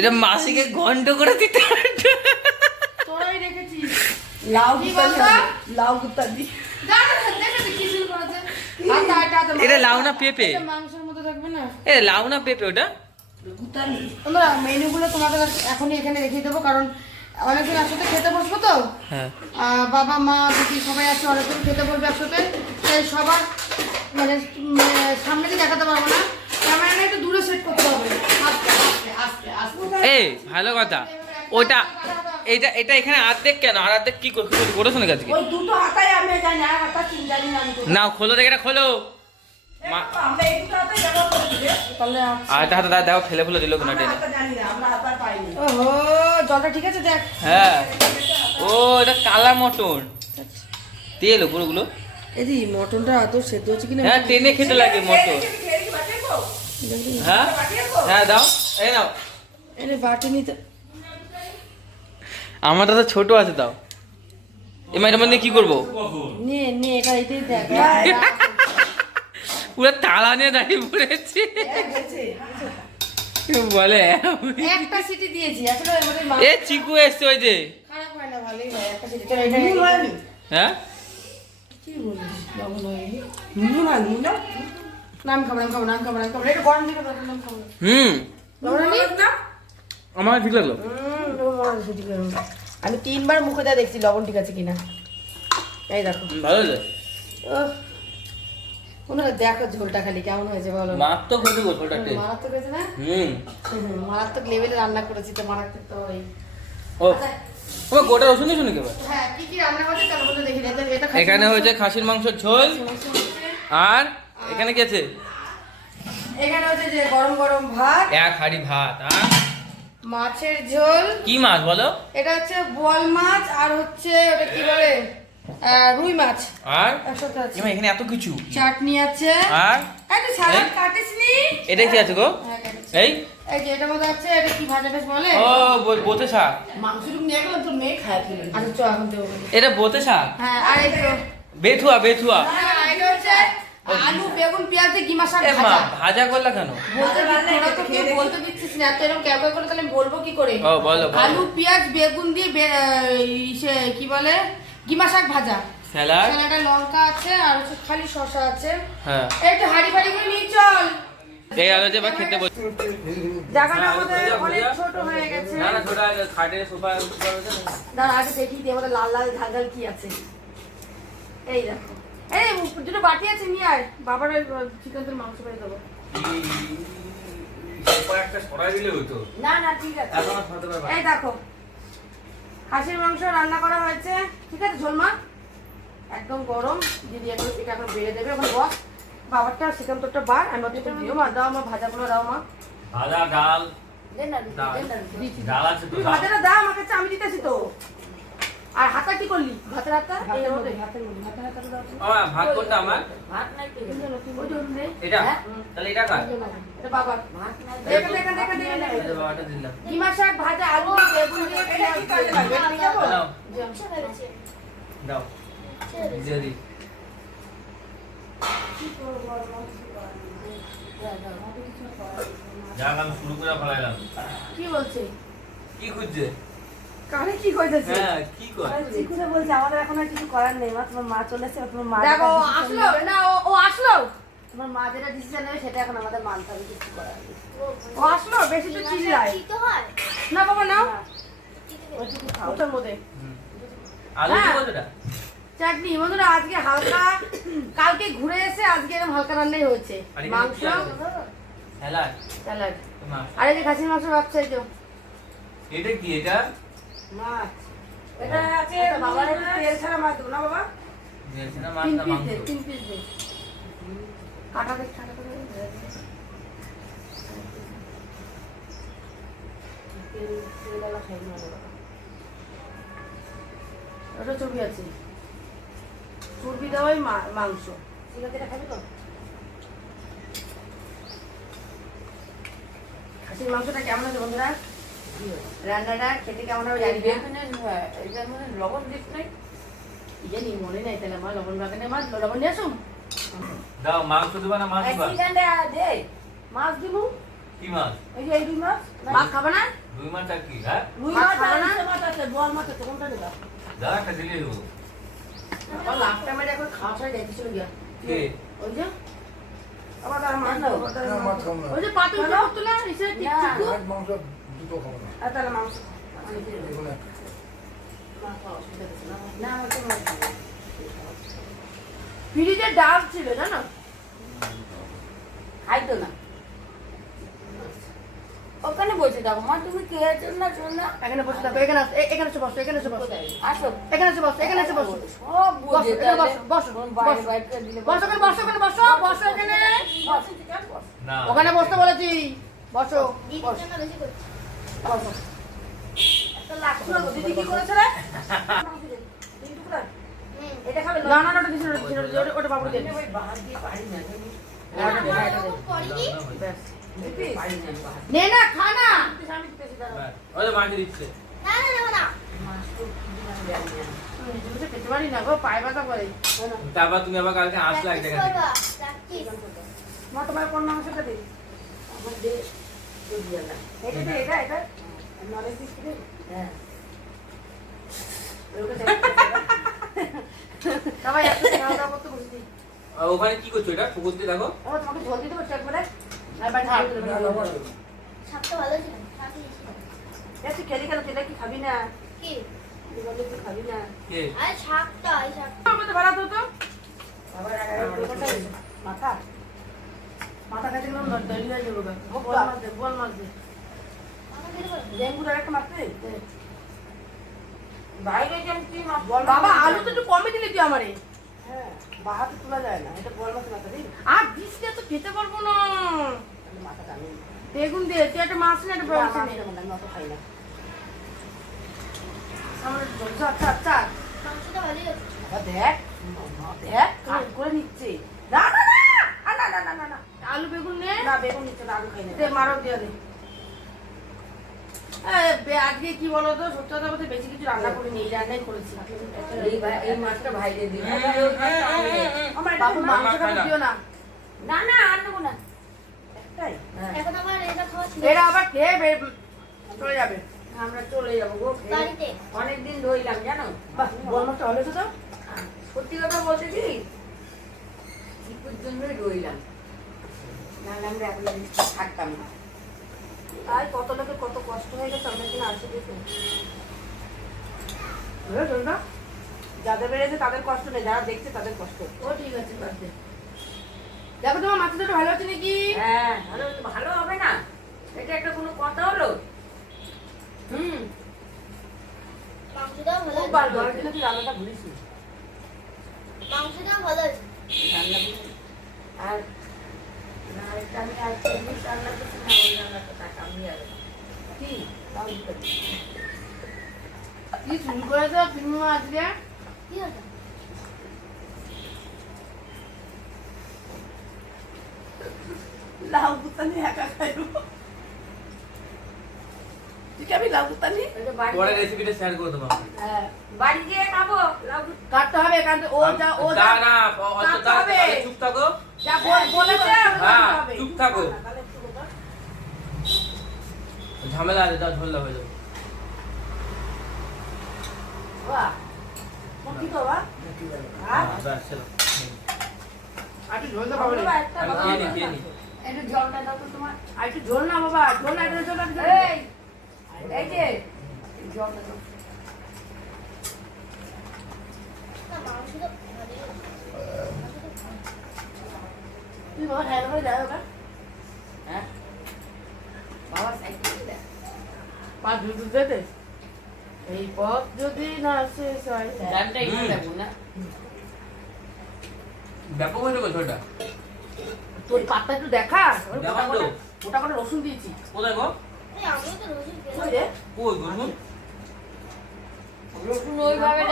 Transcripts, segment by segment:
এটা মাসিকে ঘন্ট করে দিতে তোরাই রেখেছিস। লাউ লাউ গুতা দি। এটা লাউ না পেঁপে? মাংসের মতো থাকবে না? এ লাউ না পেঁপে ওটা? মেনুগুলো তোমাদের এখনই এখানে রেখে দেবো কারণ অনেকদিন একসাথে খেতে বসবো তো। হ্যাঁ। বাবা মা দিদি সবাই আছে অনেকদিন খেতে বলবে একসাথে। তাই সবার মানে উম, সামনে দিয়ে দেখাতে পারব না। এই ভালো কথা। ওটা এটা এটা এখানে অর্ধেক কেন? আর অর্ধেক কি করে- তিন জানি না খোলো দেখে এটা খোলো। হাতে দেখো ফেলে ফেলে দিল কিনা টেনে। হাতা জানি না আমরা হাতা পাইনি। ওহো জলটা ঠিক আছে দেখ। হ্যাঁ। ও এটা কালা মটন। তেল ওগুলো মটনটা এত সেদ্ধ হচ্ছে কিনা? হ্যাঁ টেনে খেতে লাগে মটন। হ্যাঁ? হ্যাঁ দাও। এই নাও। এনে বাটি নিতে। আমারটা তো ছোট আছে দাও। এবার এটার মধ্যে কি করব? নে নে এটা এটাই দেখ। পুরো তালা নিয়ে দাঁড়িয়ে পড়েছি। বলে একটা সিটি দিয়েছি আসলে এর মধ্যে মা- এ চিকু এসছে ওই যে। খারাপ হয় না ভালোই হয় একটা সিটি। চলো এটা হ্যাঁ? কি বলিস? লবণ হয়নি। নুন হয় নুন না নাম খাব নাম খাব নাম খাব নাম খাব। এটা গরম দিকে নাম খাব। হুম। আমার ঠিক লাগল। আমি তিনবার মুখে দেওয়া দেখছি লবণ ঠিক আছে কিনা। এই দেখো। ভালো হয়েছে? মনে হয় দেখো ঝোলটা খালি কেমন হয়েছে বলো? মারাত্মক হয়েছে হুম, মারাত্মক হয়েছে না? হুম। মারাত্মক লেভেলে রান্না করেছি তো মারাত্মক তো ওই। ও ও গোটা রসুন শুনে হ্যাঁ কি কি রান্না করছে তার দেখি এটা এখানে মাংস, হয়েছে খাসির মাংসের ঝোল আর এখানে কি আছে? এখানে হচ্ছে যে গরম গরম ভাত এক হাড়ি ভাত আর মাছের ঝোল। কি মাছ বলো? এটা হচ্ছে বোয়াল মাছ আর হচ্ছে ওটা কি বলে রুই মাছ। আর? একসাথে আছে। এখানে এত কিছু। চাটনি আছে। আর? একটা সালাদ এই? কাটিস নি। এটা কি আছে গো? হ্যাঁ, এই? এই যে এটার মধ্যে আছে এটা কি ভাজা বেশ বলে? ও বোতে শাক। মাংসটুকু নিয়ে গেলাম তো মেয়ে খায় ফেলে। আচ্ছা চ এখন দেবো। এটা বোতে শাক? হ্যাঁ আর এই তো বেথুয়া বেথুয়া। হ্যাঁ, এটা হচ্ছে আলু বেগুন পেঁয়াজ দিয়ে গিমা শাক ভাজা। ভাজা করলা কেন? বলতে দিচ্ছি তোরা তো কেউ বলতে দিচ্ছিস না এত এরকম ক্যাব করে তাহলে বলব কি করে? ও বলো আলু পেঁয়াজ বেগুন দিয়ে ইসে কি বলে? গিমা শাক ভাজা। স্যালাড? স্যালাডে লঙ্কা আছে আর হচ্ছে খালি শসা আছে। হ্যাঁ। একটু হাড়ি ফাড়ি করে নিয়ে চল। এই আলো যে এবার খেতে বসে জায়গাটা হ্যাঁ, আমাদের অনেক ছোট হয়ে গেছে। না না ছোটা খাটে সোফা দাঁড়া আগে দেখি দিয়ে আমাদের লাল লাল ঝাল ঝাল কি আছে। এই দেখো। এই দুটো বাটি আছে নিয়ে আয়। বাবার ওই চিকেন তোর মাংস পেয়ে দেবো। একটা সরাই দিলে হতো না না ঠিক আছে। এখন আর ফাটাতে পারবে না। এই দেখো খাসির মাংস রান্না করা হয়েছে। ঠিক আছে ঝোল মা একদম গরম দিদি এখন এটা এখন বেড়ে দেবে। এখন বস বাবারটা সেখান তোরটা বার আমি ওটা দিও মা। দাও মা ভাজাগুলো দাও মা। ভাজা ডাল। ডাল আছে তো ভাজাটা দাও আমার কাছে আমি দিতেছি তো। আর হাতা? কি করলি ভাতের হাতা এই ভাত কোনটা আমার? ভাত নাই তো ওই যে এটা? হ্যাঁ? তাহলে এটা কার। এটা দেখেন এই যে বাবাটা দিলাম। কিমা শাক ভাজা আলু বেগুন দিয়ে এটা কি কাজে লাগবে? দাও। শুরু করে ফেলাইলাম। কি বলছে? কি খুঁজছে? কারে কি কইতেছে? হ্যাঁ কি বলছে আমাদের এখন আর কিছু করার নেই মা তোমার মা চলে এসেছে তোমার মা দেখো আসলো না ও ও আসলো। তোমার মা যেটা ডিসিশন নেবে সেটা এখন আমাদের মানতে হবে কিছু করার নেই। ও আসলো বেশি তো চিল্লায়। না বাবা নাও। ওইটুকু খাও। ওটার মধ্যে। আলু কি হ্যাঁ। এটা চাটনি। বন্ধুরা আজকে হালকা কালকে ঘুরে এসে আজকে এরকম হালকা রান্নাই হয়েছে। আর মাংস স্যালাড। আর এই যে খাসির মাংস ভাবছে এই যে। এটা কি এটা? মাছ এটা আছে এটা বাবার বাবার তেল ছাড়া মাছ দেবো না বাবা? দিয়েছে না মাছ না মাংস। দে তিন পিস দে। কাটা দেখ কাটা করে ওটা ছবি আছে। চর্বি দেওয়াই মাংস। খাসির মাংসটা কেমন আছে বন্ধুরা? রান্নাটা খেতে কেমন হবে জানি না। লবণ দিস নাই। জানি মনে নাই তাহলে আমার লবণ বাগানে মাছ লবণ নিয়ে আসুন। দাও মাংস দিবা না মাছ দিবা। দে মাছ দিব। কি মাছ? এই যে এই দুই মাছ। মাছ খাবে না? মাছ আর কি হ্যাঁ? রুই মাছ আর না? মাছ আছে বোয়াল মাছ আছে কোনটা নিবা দাদা একটা দিলে দেবো আবার লাস্ট টাইমে এখন খাওয়া ছাড়া যাইতেছিল গিয়া। কে? ওই যে তার মাছ না, মাছ খাব ওই যে পাতুল না না। চিকু মাছ, মাংস দুটো খাব না। তাহলে মাংস। ফ্রিজে ডাল ছিল জানো? খাই তো না। ওখানে বসে থাকো। মা তুমি কে আছো না শোন না? এখানে বসে থাকো এখানে আসো, এখানে এসে বসো এখানে এসে বসো। আসো। এখানে এসে বসো এখানে এসে বসো। সব বসো এখানে বসো বসো বসো। বসো এখানে বসো এখানে বসো এখানে। ওখানে বসতে বলেছি। বসো বসো। হ্যাঁ, হ্যাঁ, তারপর তুমি আবার কালকে আসলে এক জায়গা মা তোমার কোন মাংসটা দিই এটা এটা এটা ওখানে কি করছ এটা? পুকুর দিয়ে দেখো। তোমাকে জল দিতে পারছ একবারে। আর না। এ, তুই খেলি কেন তুই কি খাবি না? তুই খাবি না। কে? আমার তো ভালো হতো তো। আবার আগে কোনটা হয়েছে? মাথা। মাথা। খাইতে গেলাম না, হয়ে যাবে বল মাছ দে, বল মাছ দে। ডেঙ্গুর আর একটা মাত্রে বাইরে যেমন তুই মাছ বল বাবা আলু তো একটু কমই দিলি তুই আমারে। বাহাতে তোলা যায় না এটা বল মাছ মাথা দিই আর দিস তো খেতে পারব না। আমি মাথা টানি বেগুন দিয়ে তুই একটা মাছ না একটা ব্যবস্থা মাছ নে। দেবো না, আমি অত খাই না আমার একটু জল দাও, বাবা দেখ করে নিচ্ছে। না না না না না না না না। আলু বেগুন নে। না বেগুন নিচ্ছে না আলু খাই না। দে মারো দিয়ে দে। আজকে কি বলো তো সত্যি কথা বলতে বেশি কিছু রান্না করিনি এই রান্নাই করেছি। এই এই মাছটা ভাইরে দিই আমার বাবু মা- মাংসটা দিও না। না না আর নেব না। হ্যাঁ। এরা আবার খেয়ে চলে যাবে। আমরা চলে যাব গো অনেকদিন ধরলাম জানো? বাহ বল হলে তো? সত্যি কথা বলতে কি? জন্যই রইলাম। নাহলে আমরা এখন থাকতাম না। তাই কত লোকের কত কষ্ট হয়ে গেছে আমরা কিনা আসে দেখুন যাদের বেড়েছে তাদের কষ্ট নেই যারা দেখছে তাদের কষ্ট। ও ঠিক আছে দেখো তোমার মাছটা একটু ভালো আছে নাকি? হ্যাঁ ভালো ভালো হবে না। এটা একটা কোনো কথা হলো? হুম। খুব ভালো তুই রান্নাটা এটা আমি আর চল্লিশ রান্না আর কি? লাউ বুতানি একা খাইব খাবি লাউ বুতানি পরে রেসিপিটা শেয়ার করে দেবো হ্যাঁ, বাড়ি গিয়ে খাব। লাউ কাটতে হবে কারণ ও যা ও যা না না অত হবে। চুপ থাকো। যা বল- বলেছে ওটা হ্যাঁ। চুপ থাকো। ঝামেলা আছে তাও ঝোল্লা হয়ে যাবে। বাবা, তুই বাবা করে ওটা? হ্যাঁ? বাবা সাইকেল পা ধুই ধুই এই পথ যদি না শেষ হয়। গানটা একটু দেখো না? ব্যাপক হয়ে গেছে ওটা। তোর পাতটা একটু দেখা? গোটা করে রসুন দিয়েছি। কোথায় গো? রসুন ওইভাবে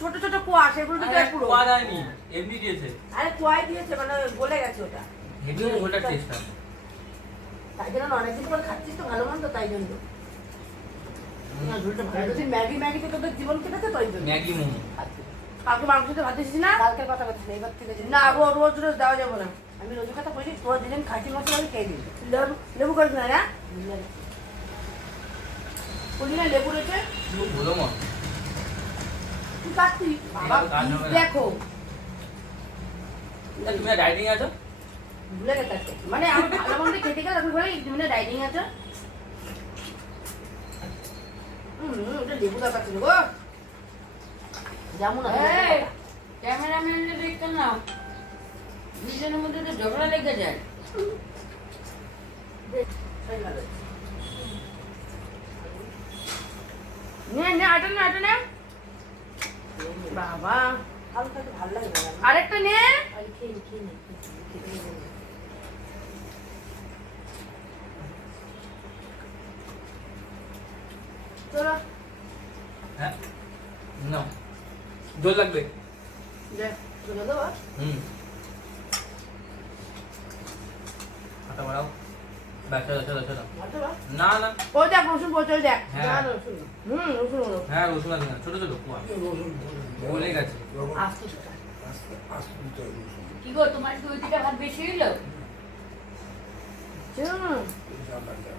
ছোট ছোট কোয়া সেগুলো পুরো এমনি দিয়েছে আরে কোয়াই দিয়েছে মানে গেছে ওটা হেভি টেস্ট তাই জন্য অনেকদিন পর খাচ্ছিস তো ভালো মন্দ তাই জন্য ম্যাগি তোদের জীবন কেটেছে তো ম্যাগি মোমো কালকে মাংস না কালকের কথা এবার থেকে না রোজ রোজ দেওয়া যাবে না। আমি রোজু কথা বলছি তোরা দিলেন খাসির মাংস আমি খেয়ে লেবু লেবু না না? বলি না লেবু রয়েছে? তুই কাটতি। দেখো। তুমি রাইডিং আছো? ভুলে গেছে। মানে আমার ভালো মন্দ খেতে গেলে আপনি বলে তুমি না ডাইনিং আছে? হুম ওটা লেবু দরকার ছিল গো। যেমন এই, ক্যামেরাম্যানকে দেখতে নাও। দুজনের মধ্যে তো ঝগড়া লেগে যায়। বাবা। আরেকটা নে। চলো। হ্যাঁ না জল লাগবে। হুম হাঁটা বাড়াও ব্যাস চলো চলো চলো আচ্ছা বা। না না। ও দেখ রসুন পচল দেখ। হ্যাঁ। রসুন হুম রসুন হ্যাঁ রসুন আছে ছোট ছোট কুয়া রসুন গেছে রসুন। আসতে সেটা আস্তে আস্তে দিতে হবে রসুন কি গো তোমার কি ওই দিকে ভাত বেশি হইল? খাব।